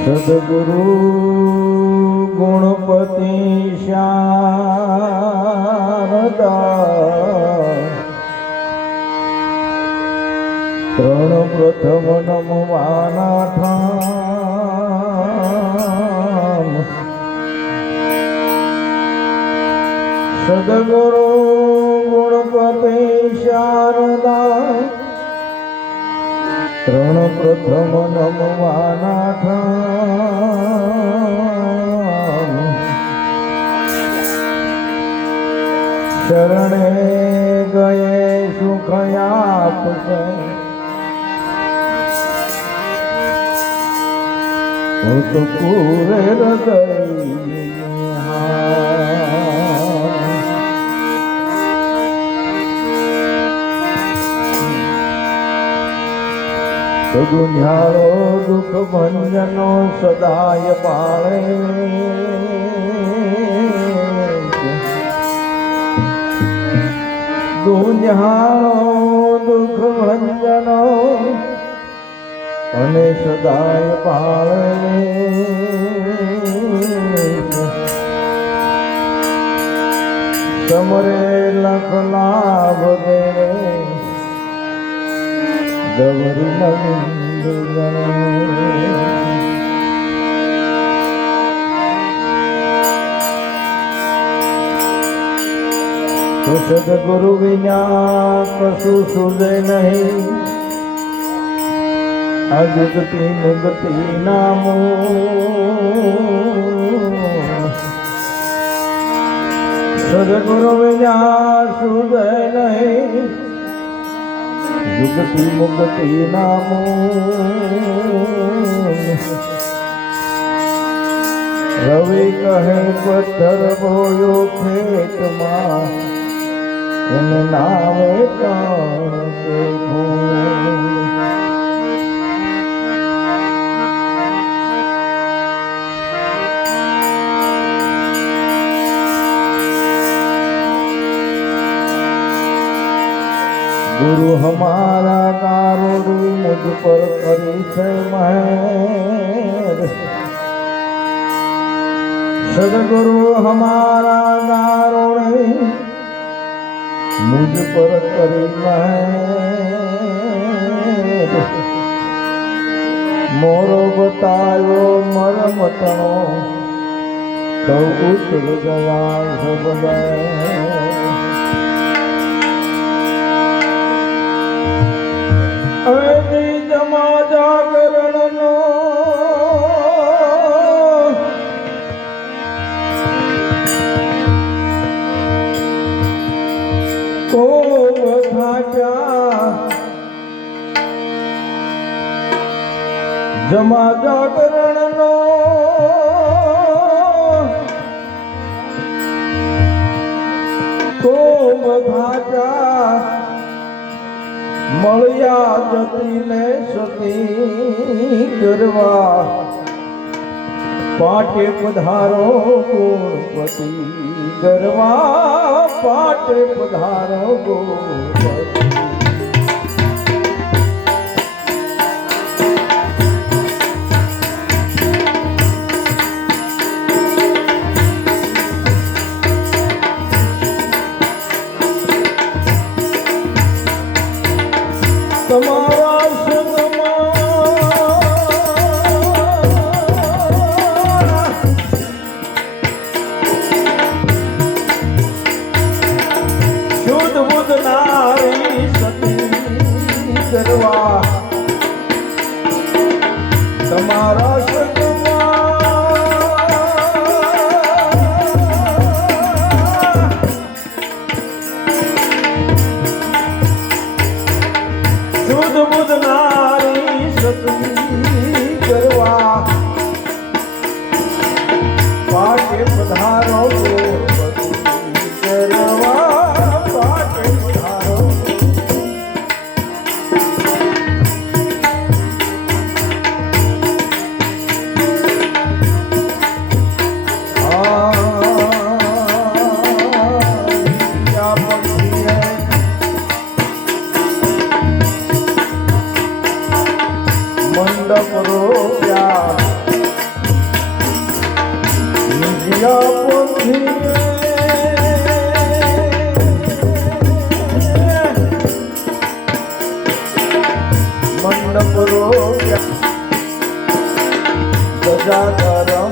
સદગુરુ ગુણપતિ શારદા ત્રણ પ્રથમ નમવાના ઠામ સદગુરુ ગુણપતિ શારદા ત્રણ પ્રથમ નમવાના શરણે ગયે સુખ આપશે હું તો પૂરે હૃદય તો દુનિયાળો દુઃખ ભંજનો સદાય પાળે. દુનિયાળો દુઃખ ભંજનો અને સદાય પાળે. સમરે લખ લાભ દેવે. ગૌરી સદગુરુ વિના કશું સુજે નહીં આ જગતી મુગતિ નામો સદગુરુ વિના સુજે નહીં જુગતિ મુક્તિ નામો. રવિ કહે પથ્થર બોયો ખેતમાં એને નામે કાં ગુરુ હમારા કારોડી મુझ પર કરી છે મહેર. સદગુરુ હમારા કારોડી મુझ પર કરી મહેર. મોરો બતાયો મરમતણો તો ઉતર ગયા સબદા જમા જાગરણનો. કોમ થાક્યા મળ્યા જતીને સતી કરવા. પાટે પધારો ગુણપતિ ગરવા. પાટે પધારો ગુણપતિ Aşık गजाधरम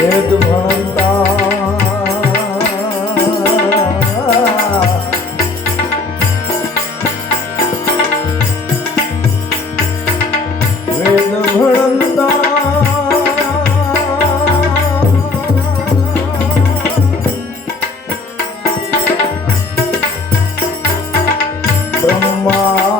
વેદ ભણતા. વેદ ભણતા. Brahma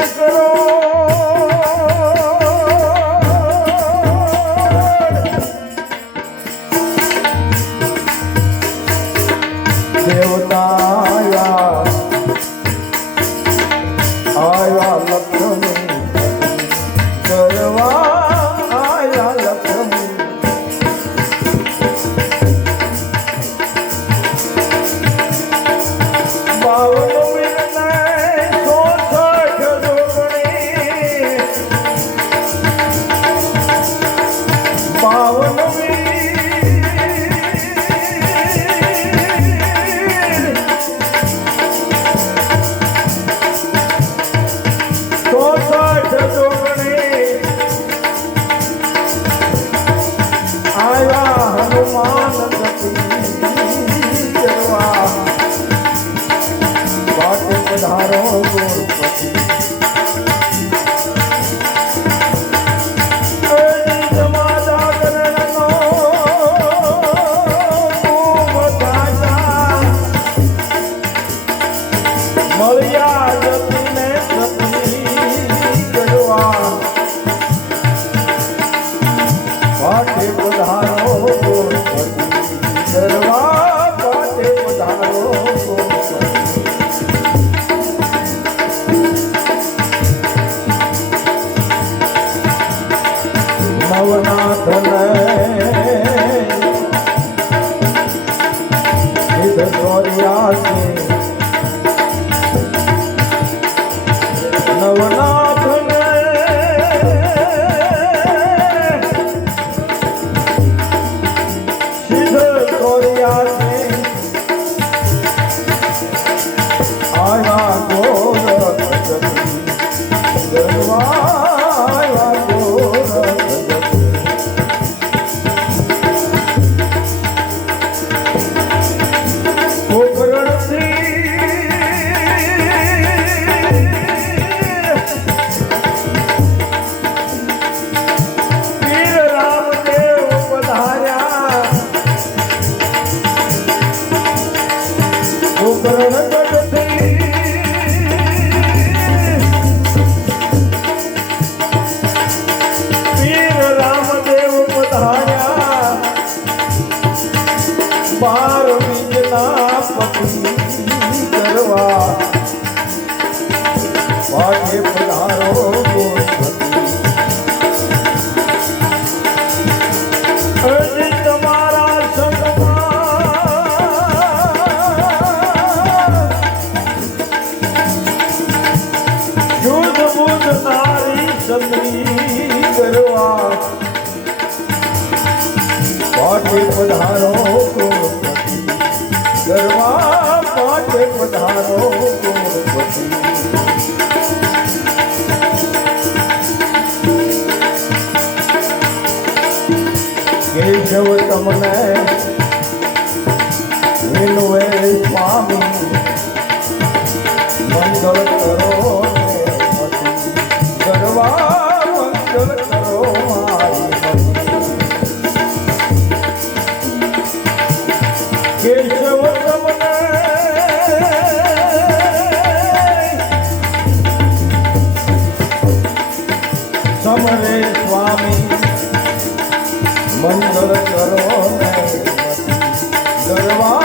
ese color. Oh. Keshav તમને. વિનુએ સ્વામી મંગળ કરો કરવા તમને. સમરે સ્વામી મંગળ કરો દરવા